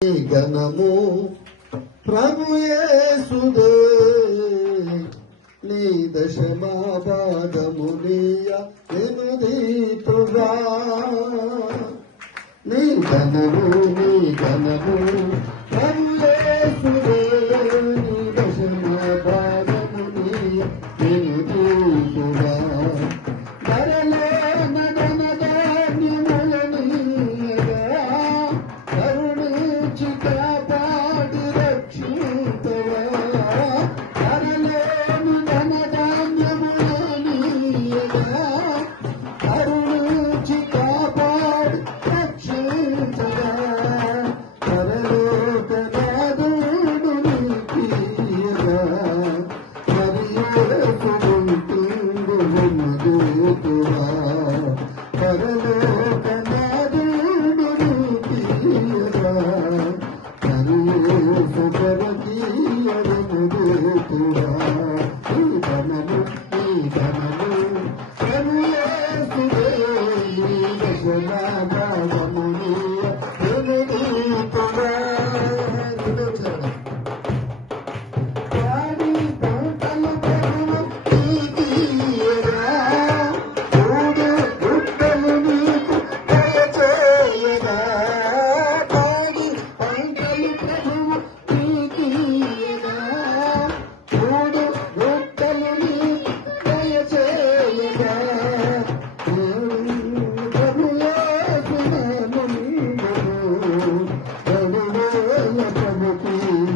గణము ప్రభుయేసుదే నీ దశమాపాదము నీయమదీతుగా నీ గణము నీ గణము ప్రభుయే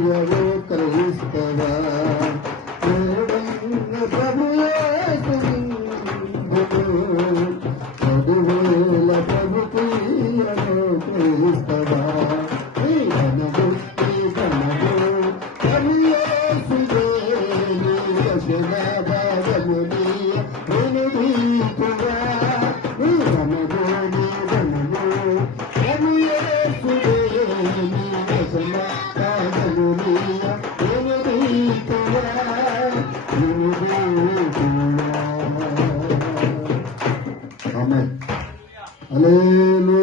దివ్యము కలిగిస్తవా Baba, Baba, Baba, Amen. Alleluia.